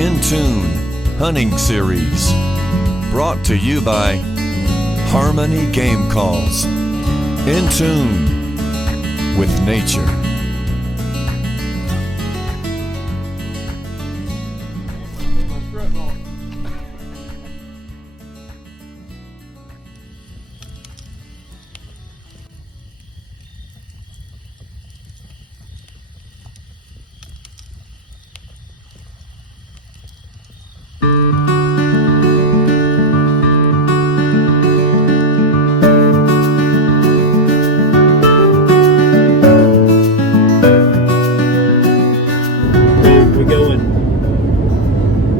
NTune Hunting Series, brought to you by Harmony Game Calls. In tune with nature.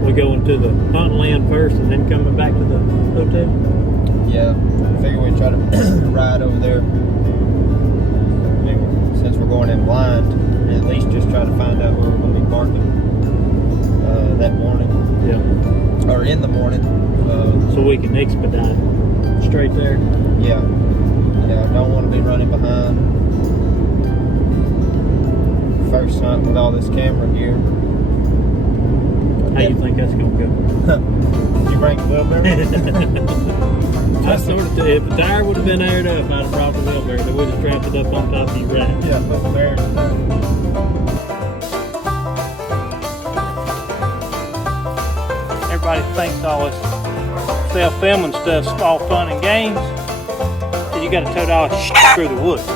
We're going to the hunting land first and then coming back to the hotel? Yeah, I figure we'd try to ride over there. Since we're going in blind, at least just try to find out where we're going to be parking that morning. Yeah. Or in the morning. So we can expedite straight there? Yeah. Yeah, I don't want to be running behind. First hunt with all this camera gear. How you think that's going to go? Did you bring the wheelbarrow? I sort of, if the tire would have been aired up, I'd have brought the wheelbarrow. They would have strapped it up on top of your rack. Yeah, put the bear. Everybody thinks all this self-filming stuff's all fun and games. So you got to tote all shit through the woods.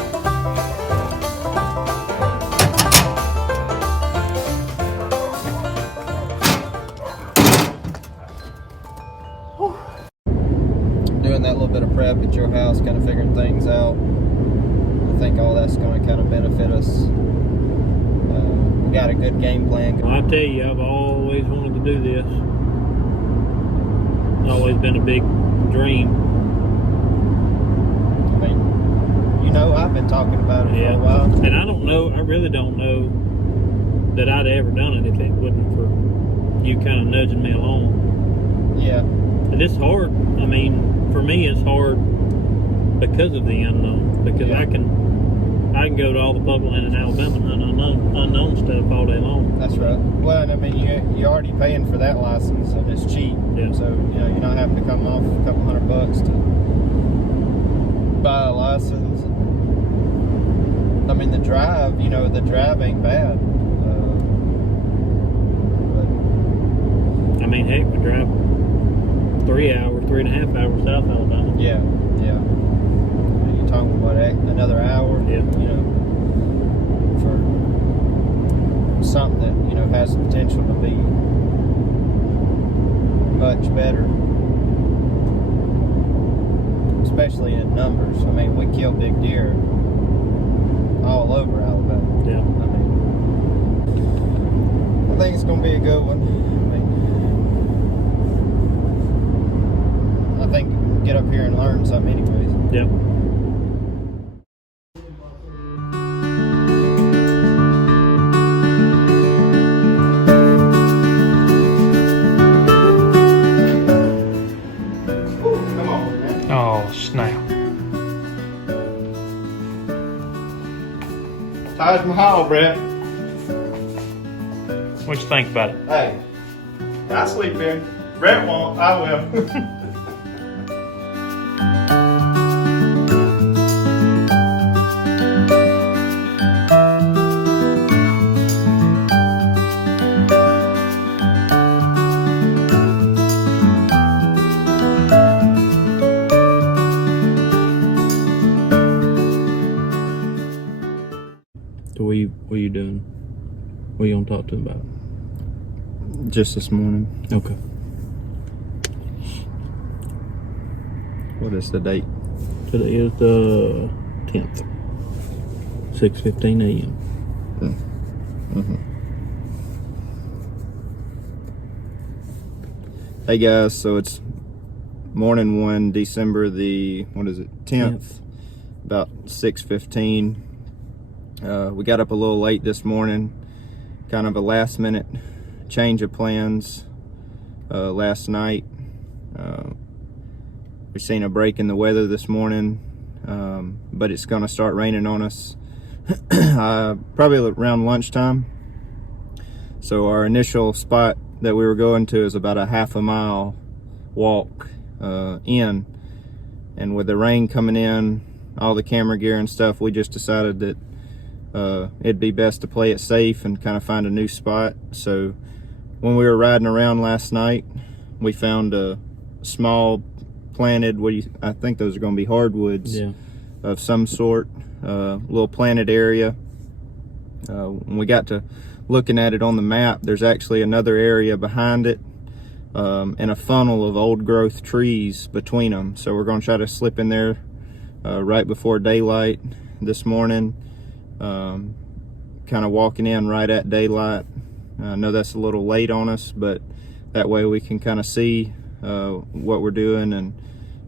Doing that little bit of prep at your house, kind of figuring things out. I think all that's going to kind of benefit us. We got a good game plan. Well, I tell you, I've always wanted to do this. It's always been a big dream. I mean, you know, I've been talking about it for a while. And I don't know, I really don't know that I'd ever done it if it wasn't for you kind of nudging me along. Yeah. And it's hard. I mean, for me, it's hard because of the unknown. Because I can go to all the public land in Alabama and hunt unknown stuff all day long. That's right. Well, and I mean, you're already paying for that license, and it's cheap. Yeah. So you know, you're not having to come off a couple $100 to buy a license. I mean, the drive ain't bad. I mean, heck, we drive 3.5 hours south Alabama. Yeah. You're talking about another hour. Yeah. You know, for something that has the potential to be much better, especially in numbers. I mean, we kill big deer all over Alabama. Yeah. I think it's going to be a good one. I think you can get up here and learn something anyways. Yeah. Come on, man. Oh, snap. Taj Mahal, Brett. What you think about it? Hey, I sleep here. Brett won't. I will. So what are you doing? What are you going to talk to him about? Just this morning. Okay. What is the date? Today is the 10th. 6:15 a.m. Mm-hmm. Hey guys, so it's morning 1, December the 10th. About 6:15. We got up a little late this morning. Kind of a last minute change of plans last night. We've seen a break in the weather this morning, but it's going to start raining on us probably around lunchtime. So our initial spot that we were going to is about a half a mile walk in, and with the rain coming in, all the camera gear and stuff, we just decided that it'd be best to play it safe and kind of find a new spot. So when we were riding around last night, we found a small planted, I think those are going to be hardwoods, yeah, of some sort, little planted area. When we got to looking at it on the map, there's actually another area behind it, and a funnel of old growth trees between them. So we're going to try to slip in there right before daylight this morning, kind of walking in right at daylight. I know that's a little late on us, but that way we can kind of see what we're doing, and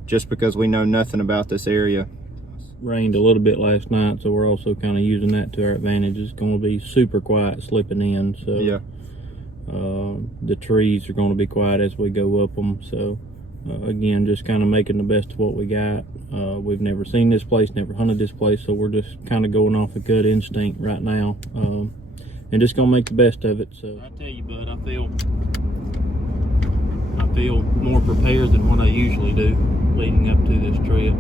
just because we know nothing about this area. Rained a little bit last night, so we're also kind of using that to our advantage. It's going to be super quiet slipping in, so Yeah. The trees are going to be quiet as we go up them. So again, just kind of making the best of what we got. We've never seen this place, never hunted this place, so we're just kind of going off a gut instinct right now, and just gonna make the best of it. So I tell you, bud, I feel more prepared than what I usually do leading up to this trip.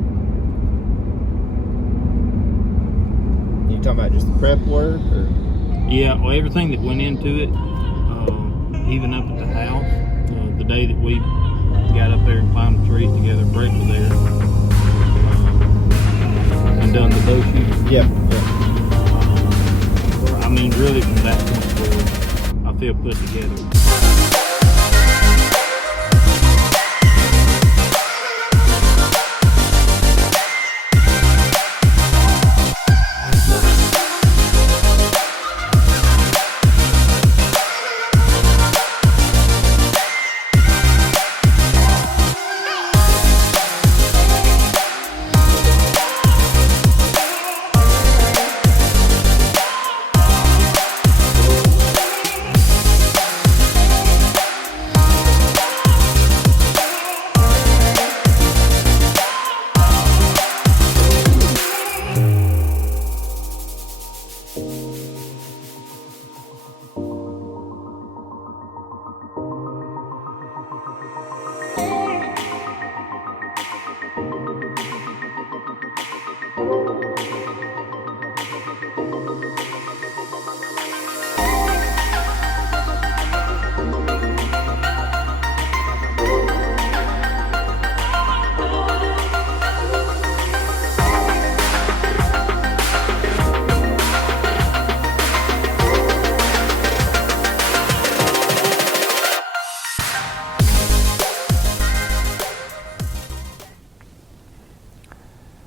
You talking about just the prep work, or? Yeah, well, everything that went into it, even up at the house, the day that we got up there and climbed the trees together, Brett was there, and done the bow shooting. Yeah. I mean, really from that point forward, I feel put together.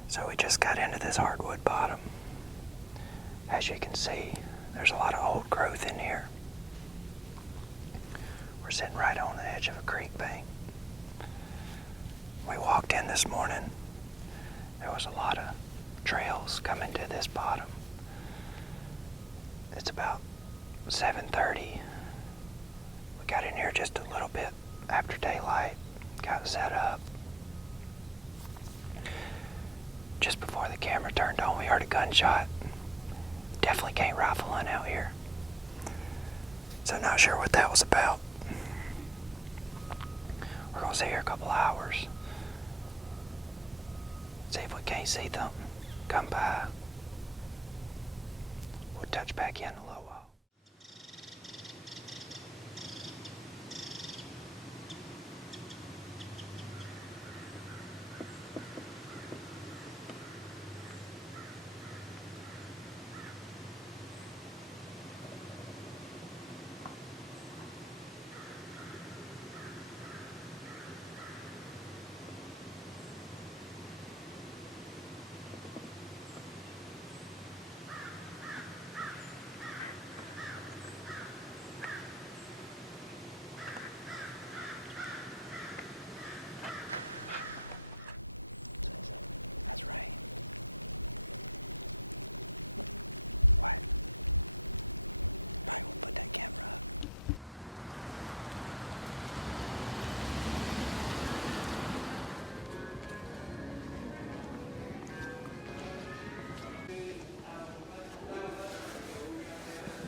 So we just got into this hardwood bottom. As you can see, there's a lot of old growth in here. We're sitting right on the edge of a creek bank. We walked in this morning. There was a lot of trails coming to this bottom. It's about 7:30. We got in here just a little bit after daylight, got set up. Just before the camera turned on, we heard a gunshot. Definitely can't rifle hunt out here. So not sure what that was about. We're gonna sit here a couple hours. See if we can't see something. Come by. We'll touch back in a little while.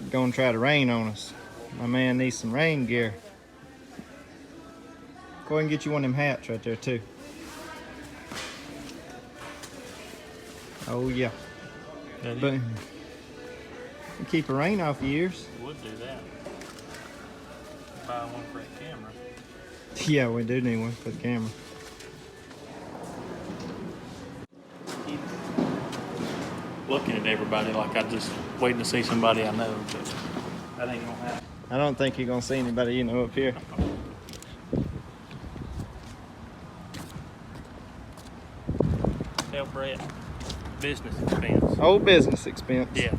Gonna try to rain on us. My man needs some rain gear. Go ahead and get you one of them hats right there too. Oh yeah. But keep the rain off your ears. Would do that. Buy one for that camera. Yeah, we do need one for the camera. Looking at everybody like I just waiting to see somebody I know, but that ain't gonna happen. I don't think you're gonna see anybody you know up here. Tell Brett, business expense. Oh, business expense. Yeah.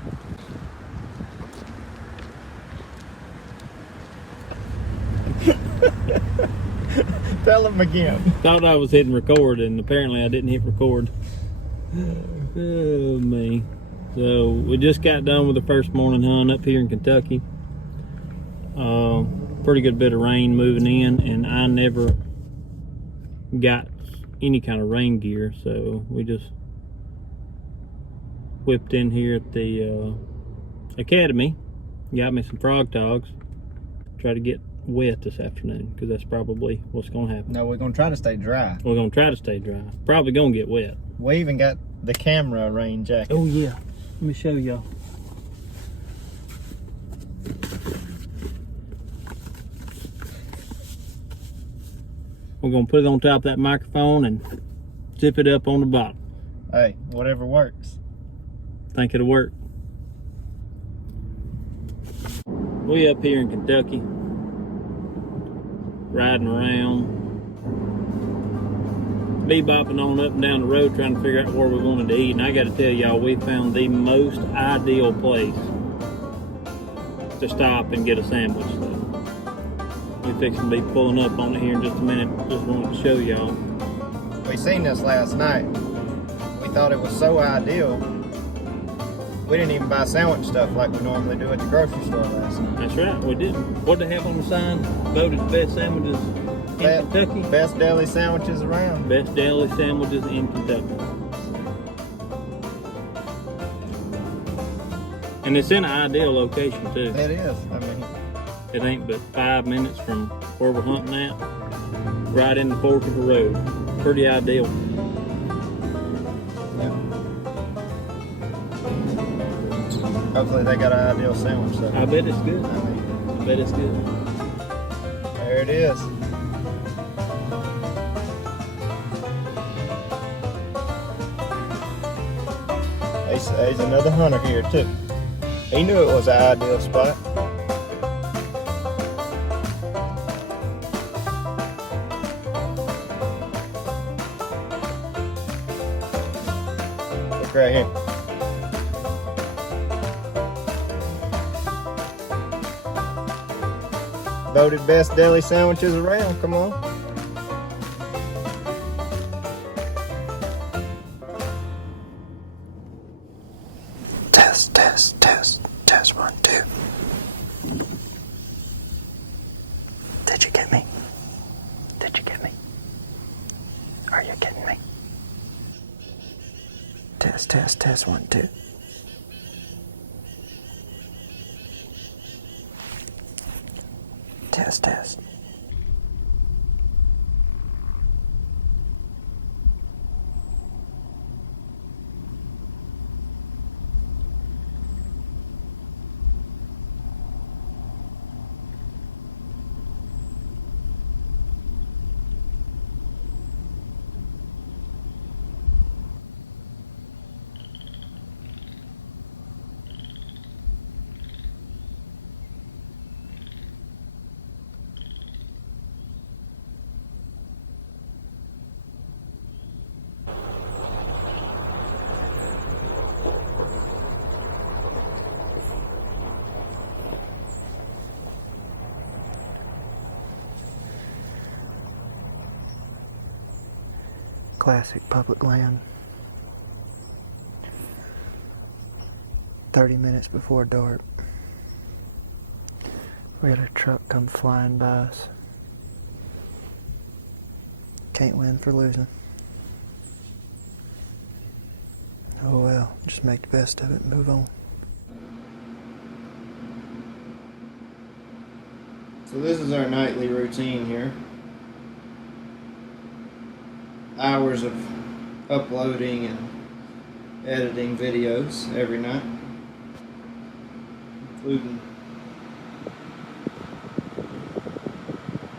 Tell him again. Thought I was hitting record, and apparently I didn't hit record. Oh, me. So we just got done with the first morning hunt up here in Kentucky. Pretty good bit of rain moving in, and I never got any kind of rain gear, so we just whipped in here at the academy, got me some frog togs, try to get wet this afternoon, because that's probably what's going to happen. No, we're gonna try to stay dry. We're going to try to stay dry. Probably going to get wet. We even got the camera rain jacket. Oh yeah, let me show y'all. We're going to put it on top of that microphone and zip it up on the bottom. Hey, whatever works. Think it'll work. We up here in Kentucky, riding around, bebopping on up and down the road trying to figure out where we wanted to eat. And I got to tell y'all, we found the most ideal place to stop and get a sandwich. So we're fixing to be pulling up on it here in just a minute. Just wanted to show y'all. We seen this last night. We thought it was so ideal. We didn't even buy sandwich stuff like we normally do at the grocery store last night. That's right, we didn't. What they have on the sign? Voted best sandwiches in Kentucky. Best deli sandwiches around. Best deli sandwiches in Kentucky. And it's in an ideal location too. It is. I mean, It ain't but 5 minutes from where we're hunting at, right in the fork of the road. Pretty ideal. yeah. Hopefully they got an ideal sandwich though. I bet it's good. I mean, I bet it's good. there it is. There's another hunter here too. He knew it was an ideal spot. Look right here. Voted best deli sandwiches around. Come on. Test, test, test, test 1, 2. Did you get me? Did you get me? Are you kidding me? Test, test, test 1, 2. Test, test. Classic public land. 30 minutes before dark. We had a truck come flying by us. Can't win for losing. Oh well, just make the best of it and move on. So this is our nightly routine here. hours of uploading and editing videos every night, including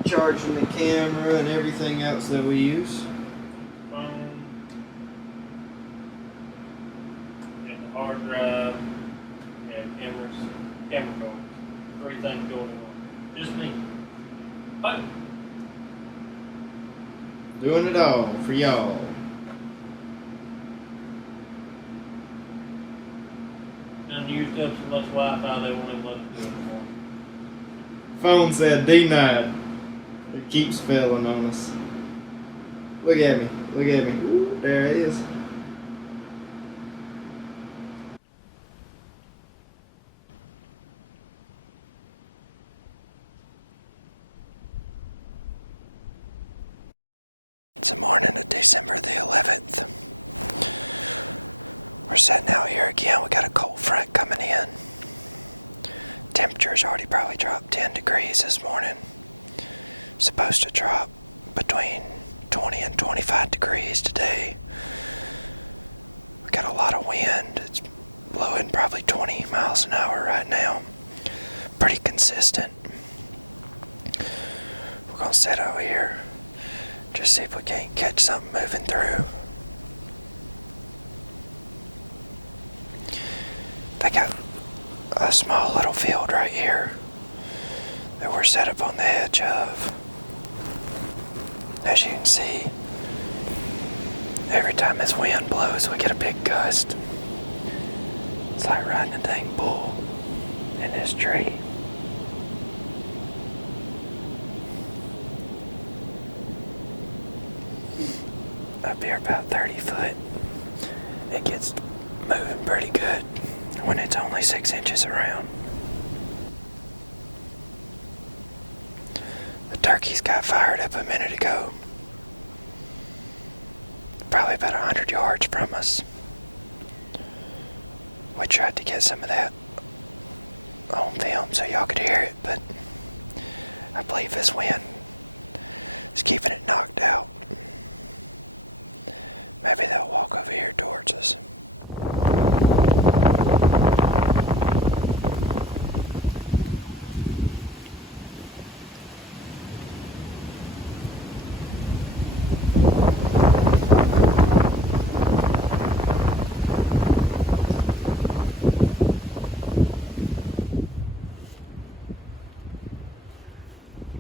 charging the camera and everything else that we use. Phone and the hard drive and camera card. 3 things going on. Just me. But Doing it all for y'all. done used up so much Wi-Fi they won't even let us do it anymore. Phone said denied. It keeps failing on us. Look at me. Look at me. Ooh, there it is.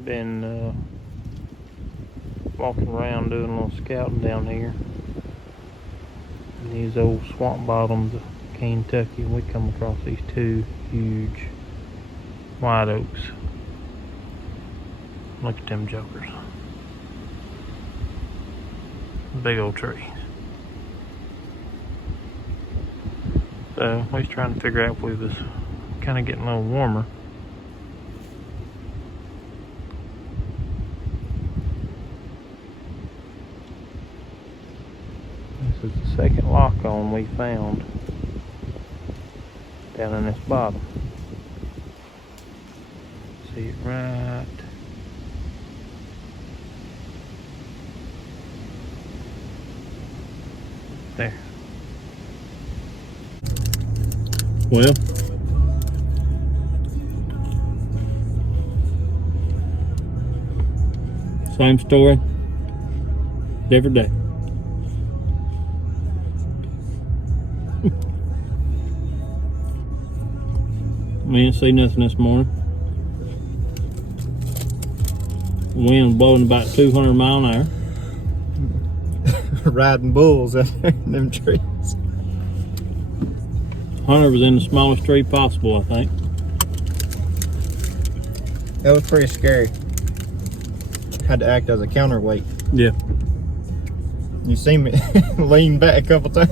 Been walking around doing a little scouting down here in these old swamp bottoms of Kentucky. We come across these 2 huge white oaks. Look at them jokers. Big old trees. So we was trying to figure out if we was kind of getting a little warmer. This is the second lock on we found down in this bottom. See it right there. Well, same story, different day. We didn't see nothing this morning. Wind blowing about 200 miles an hour. Riding bulls in them trees. Hunter was in the smallest tree possible, I think. That was pretty scary. Had to act as a counterweight. Yeah. You see me lean back a couple times.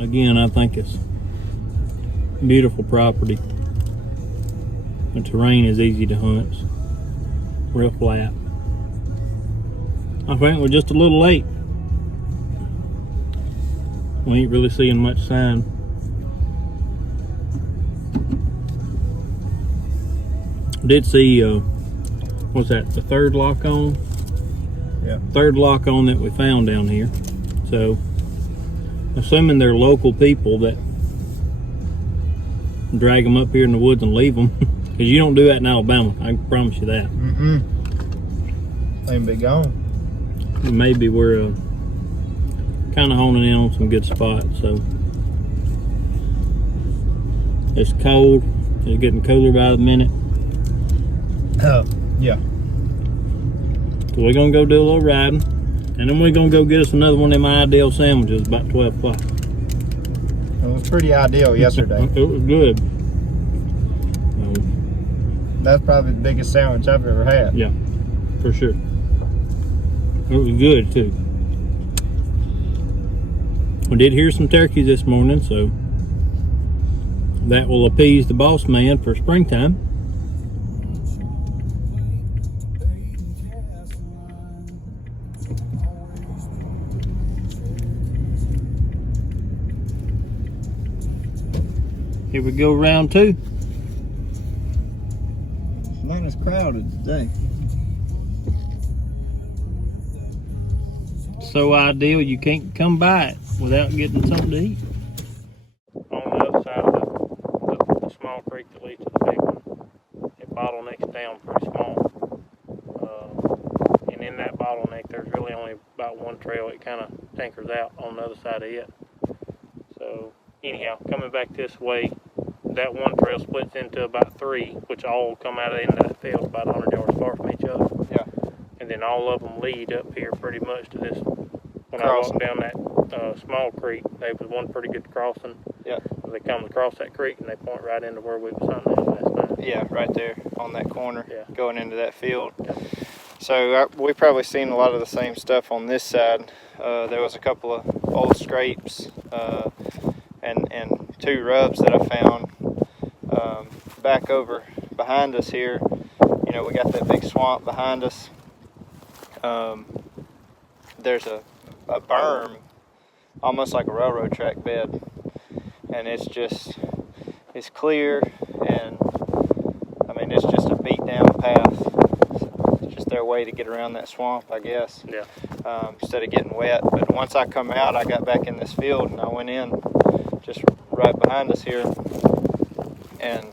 Again, I think it's beautiful property. The terrain is easy to hunt. It's real flat. I think we're just a little late. We ain't really seeing much sign. Did see, what's that, the third lock on? Yeah. third lock on that we found down here. So, assuming they're local people that drag them up here in the woods and leave them, because you don't do that in Alabama. I can promise you that. They'd be gone. Maybe we're kind of honing in on some good spots. So it's cold. It's getting cooler by the minute. Yeah. So we're gonna go do a little riding, and then we're gonna go get us another one of them ideal sandwiches about 12 o'clock. It was pretty ideal yesterday. It was good. That's probably the biggest sandwich I've ever had. Yeah, for sure. It was good too. We did hear some turkeys this morning, so that will appease the boss man for springtime. Here we go, round two. It's not as crowded today. So ideal you can't come by it without getting something to eat. On the other side of the small creek that leads to the big one, it bottlenecks down pretty small. And in that bottleneck, there's really only about one trail. It kind of tankers out on the other side of it. So anyhow, coming back this way, that one trail splits into about three, which all come out of the end of that field about 100 yards apart from each other. Yeah. And then all of them lead up here pretty much to this. When Crossing. I walked down that small creek, there was one pretty good crossing. Yeah. They come across that creek and they point right into where we was hunting at last night. Yeah, right there on that corner, Yeah. going into that field. Yeah. So we probably seen a lot of the same stuff on this side. There was a couple of old scrapes and two rubs that I found back over behind us here. You know, we got that big swamp behind us. There's a berm, almost like a railroad track bed, and it's clear, and I mean it's just a beat down path. It's just their way to get around that swamp, I guess. Yeah. Instead of getting wet. But once I come out, I got back in this field and I went in just right behind us here, and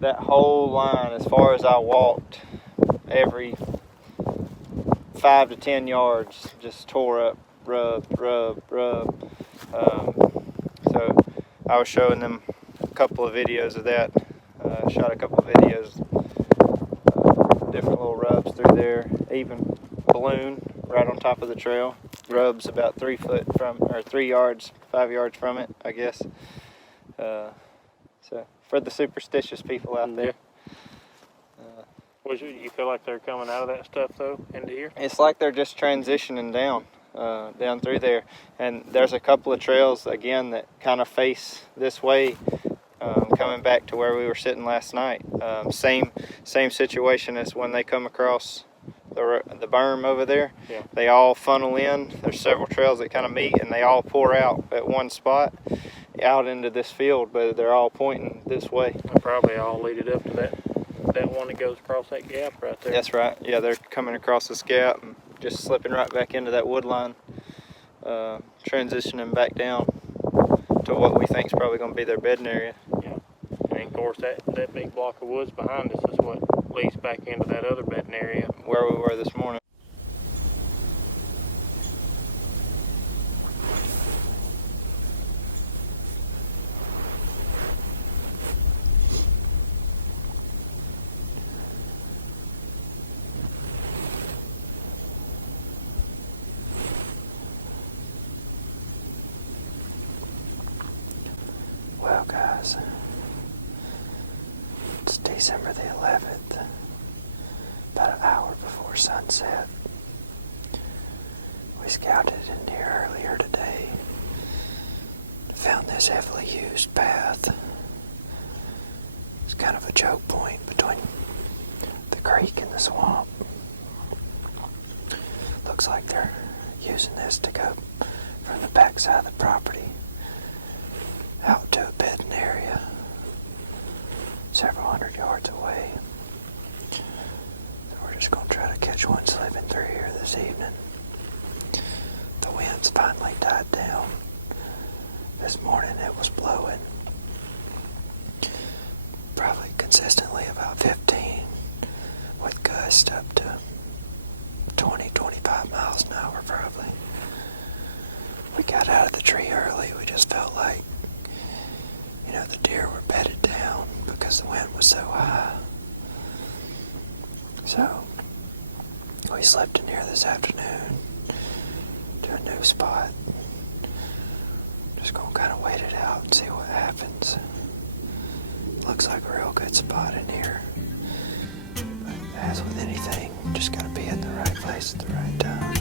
that whole line, as far as I walked, every 5 to 10 yards just tore up, rub. So I was showing them a couple of videos of that. Shot a couple of videos, different little rubs through there, even balloon right on top of the trail. Rubs about 3 yards, 5 yards from it, I guess. So for the superstitious people out there. You feel like they're coming out of that stuff though into here? It's like they're just transitioning down through there, and there's a couple of trails again that kind of face this way, coming back to where we were sitting last night. Same situation as when they come across the berm over there. Yeah. They all funnel in. There's several trails that kind of meet, and they all pour out at one spot out into this field, but they're all pointing this way. And probably all leaded up to that one that goes across that gap right there. That's right. Yeah, they're coming across this gap and just slipping right back into that wood line, transitioning back down to what we think is probably going to be their bedding area. Yeah. And of course that big block of woods behind us is what leads back into that other bedding area where we were this morning. Well, guys, it's December the 11th, about an hour before sunset. We scouted in here earlier today, found this heavily used path. It's kind of a choke point between the creek and the swamp. Looks like they're using this to go from the backside of the property out to a bedding area several hundred yards away. So we're just going to try to catch one slipping through here this evening. winds finally died down. This morning it was blowing probably consistently about 15 with gusts up to 20-25 miles an hour probably. We got out of the tree early. We just felt like, the deer were bedded down because the wind was so high. So we slept in here this afternoon to a new spot. Just gonna kind of wait it out and see what happens. Looks like a real good spot in here. But as with anything, just gotta be at the right place at the right time.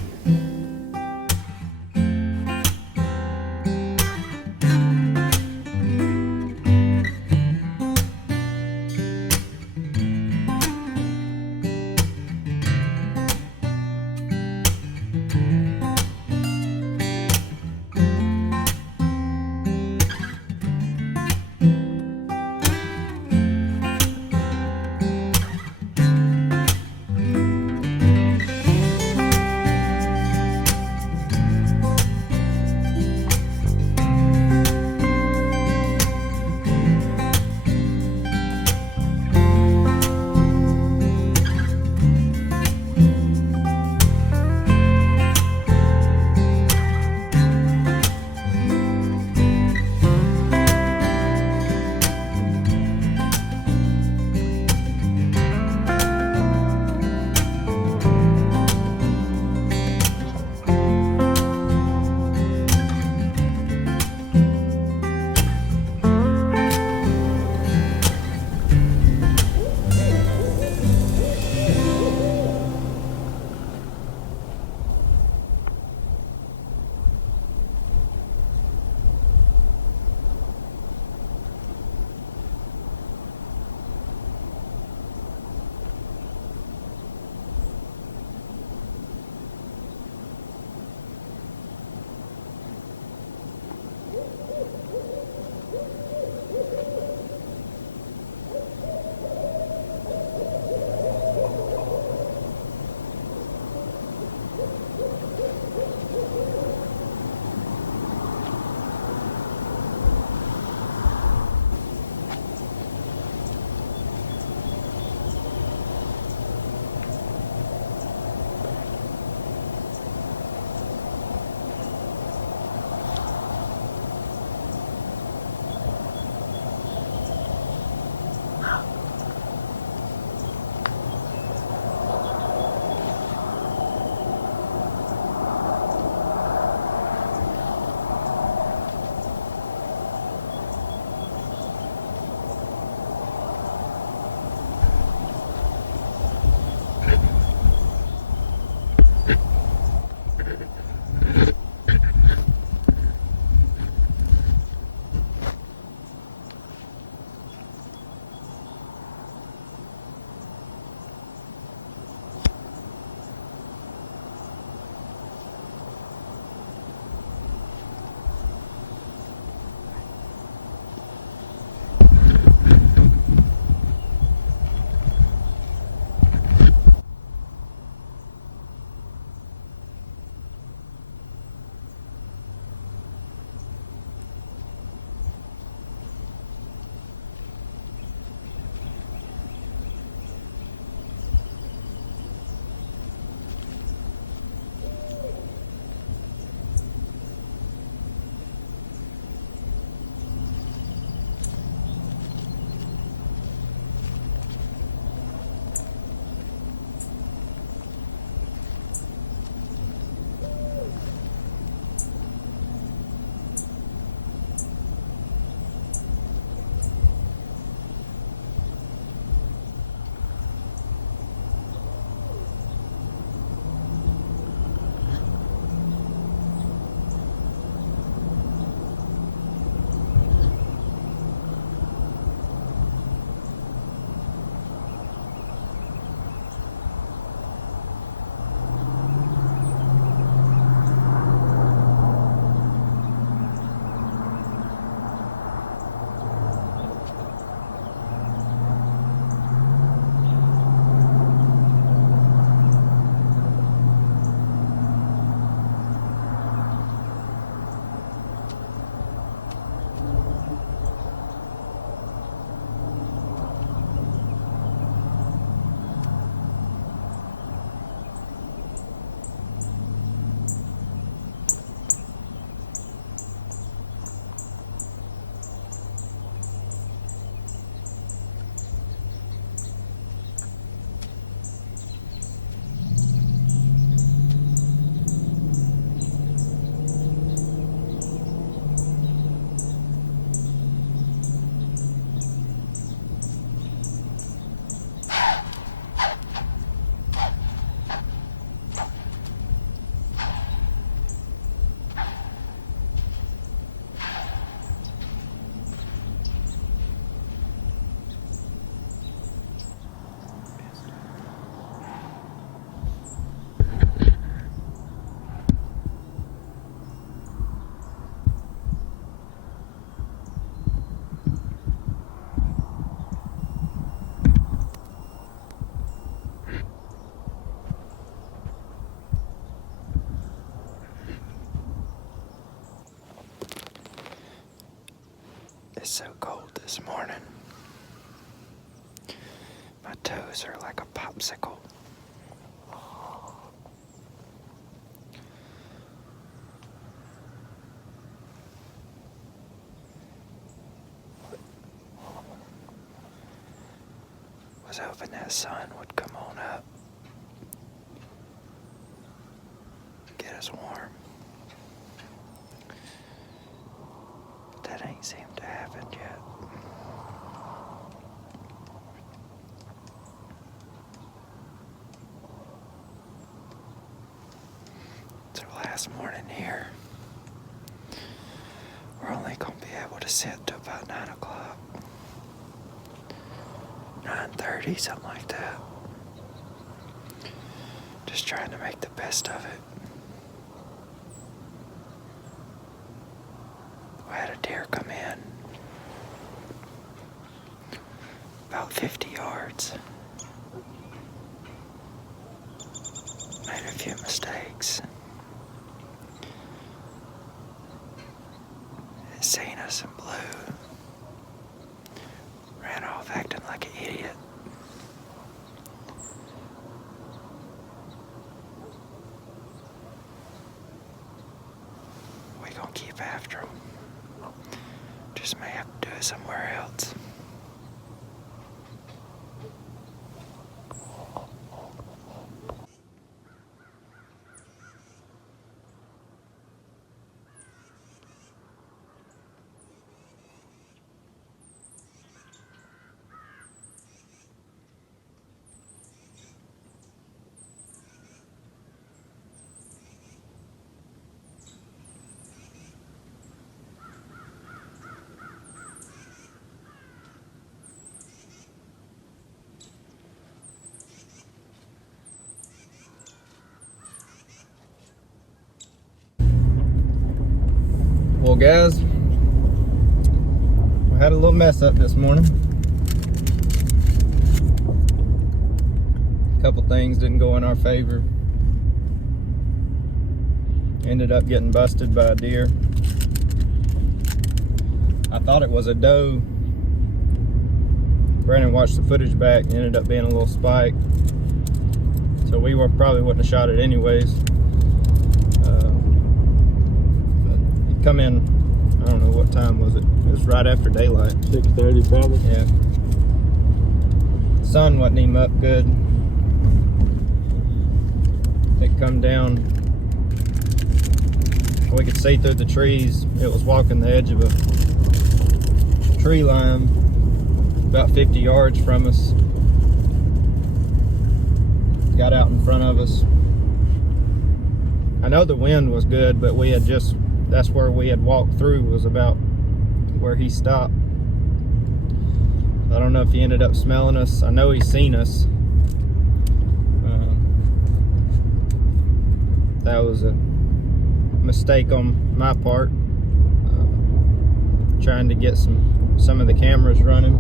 so cold this morning. My toes are like a popsicle. Was hoping that sun would come on up, get us warm. But that ain't seemed to happen yet. It's our last morning here. We're only gonna be able to sit till about 9 o'clock. 9:30, something like that. Just trying to make the best of it. We had a deer come in about 50 yards. Made a few mistakes. It seen us in blue. Ran off acting like an idiot. We gonna keep after him. Just may have to do it somewhere else. Well, guys, we had a little mess up this morning. A couple things didn't go in our favor. Ended up getting busted by a deer. I thought it was a doe. Brandon watched the footage back and ended up being a little spike. So we probably wouldn't have shot it anyways. Come in, I don't know what time was it. It was right after daylight. 6:30 probably. Yeah. Sun wasn't even up good. It come down. We could see through the trees. It was walking the edge of a tree line about 50 yards from us. Got out in front of us. I know the wind was good, but we had just, that's where we had walked through, was about where he stopped. I don't know if he ended up smelling us. I know he's seen us. That was a mistake on my part. Trying to get some of the cameras running.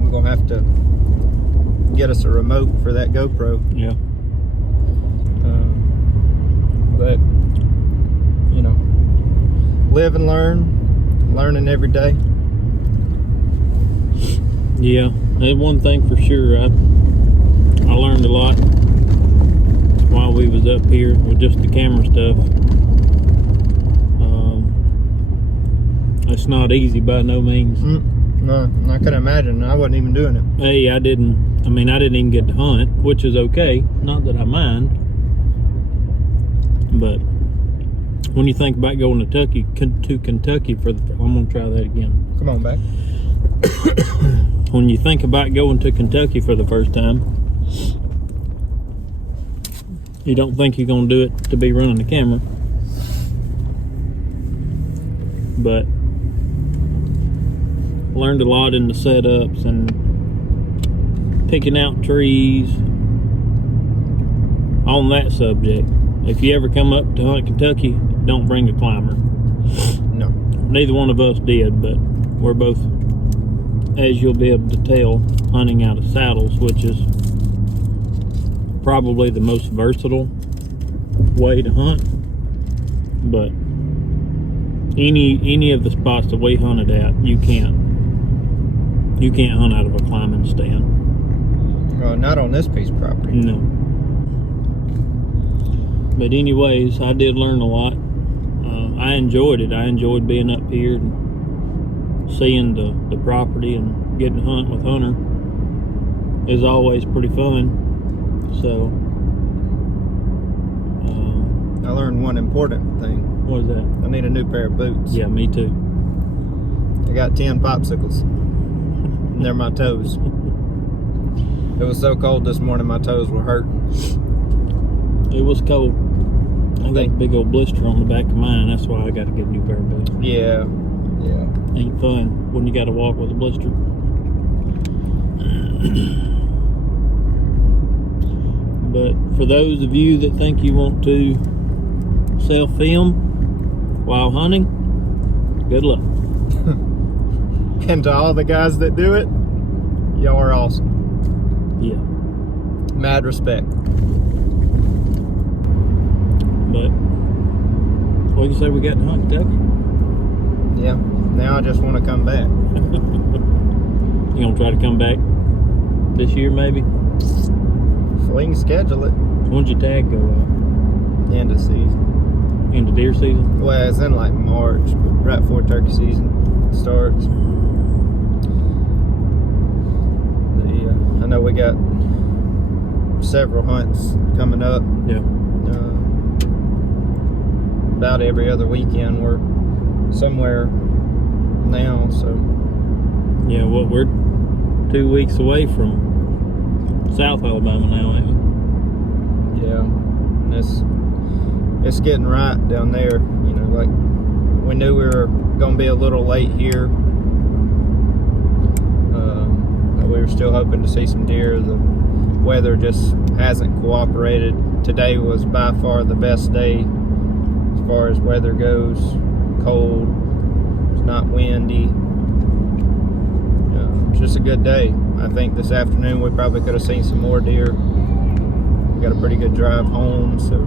We're gonna have to get us a remote for that GoPro. Yeah. But you know, live and learn, learning every day. Yeah, and one thing for sure, I learned a lot while we was up here with just the camera stuff. It's not easy by no means. No, I couldn't imagine. I wasn't even doing it. Hey, I didn't even get to hunt, which is okay. Not that I mind. But when you think about going to Kentucky for the, I'm gonna try that again. Come on back. When you think about going to Kentucky for the first time, you don't think you're gonna do it to be running the camera. But learned a lot in the setups and picking out trees. On that subject, if you ever come up to hunt Kentucky, don't bring a climber. No. Neither one of us did, but we're both, as you'll be able to tell, hunting out of saddles, which is probably the most versatile way to hunt. But Any of the spots that we hunted at, you can't hunt out of a climbing stand. Not on this piece of property. No. But anyways, I did learn a lot. I enjoyed it. I enjoyed being up here and seeing the property and getting to hunt with Hunter. Is always pretty fun. So I learned one important thing. what is that? I need a new pair of boots. Yeah, me too. I got 10 popsicles. And they're my toes. It was so cold this morning, my toes were hurting. It was cold. I got a big old blister on the back of mine. That's why I got to get a new pair of boots. Yeah. Ain't fun when you got to walk with a blister. But for those of you that think you want to self-film while hunting, good luck. And to all the guys that do it, y'all are awesome. Yeah. Mad respect. But what you say, we got to hunt Kentucky? Yeah. Now I just want to come back. You gonna try to come back this year, maybe? If we can schedule it. When's your tag go out? End of season. Into deer season? Well, it's in like March, but right before turkey season starts. I know we got several hunts coming up. Yeah. About every other weekend we're somewhere now, so. Yeah, well, we're 2 weeks away from South Alabama now, ain't we? Yeah, it's getting right down there. You know, like we knew we were gonna be a little late here. But we were still hoping to see some deer. The weather just hasn't cooperated. Today was by far the best day as far as weather goes. Cold, it's not windy. It's just a good day. I think this afternoon we probably could have seen some more deer. We got a pretty good drive home, so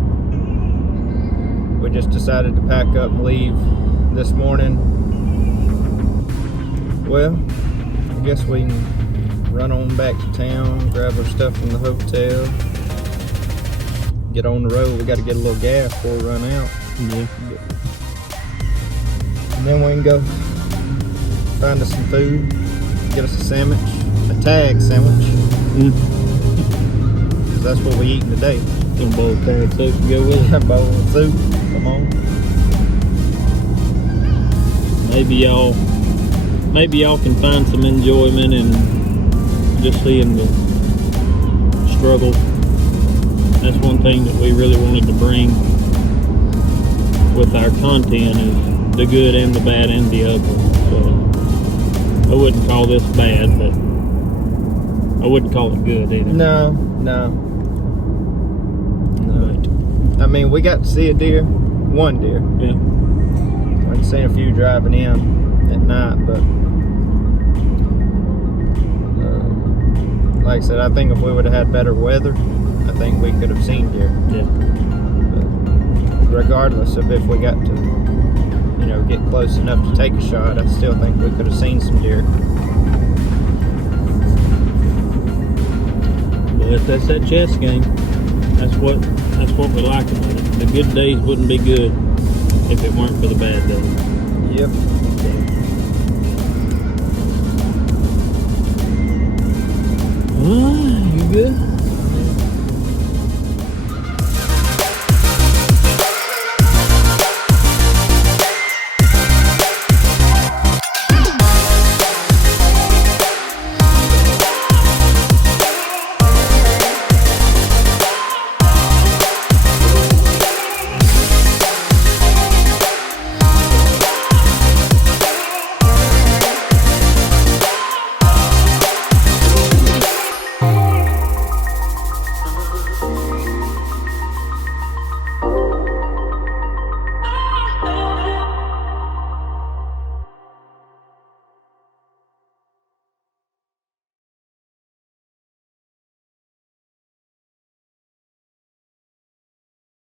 we just decided to pack up and leave this morning. Well, I guess we can run on back to town, grab our stuff from the hotel, get on the road. We got to get a little gas before we run out. Yeah. And then we can go find us some food, get us a sandwich, a tag sandwich. Because that's what we eating today. Some bowl of tag soup to go with it. A bowl of soup, come on. Maybe y'all can find some enjoyment in just seeing the struggle. That's one thing that we really wanted to bring with our content, is the good and the bad and the ugly. So I wouldn't call this bad, but I wouldn't call it good either. No. But, I mean, we got to see a deer, one deer. yeah. I've seen a few driving in at night, but like I said, I think if we would have had better weather, I think we could have seen deer. Yeah. But regardless of if we got to, get close enough to take a shot, I still think we could have seen some deer. But that's that chess game. That's what we like about it. The good days wouldn't be good if it weren't for the bad days. Yep. You good?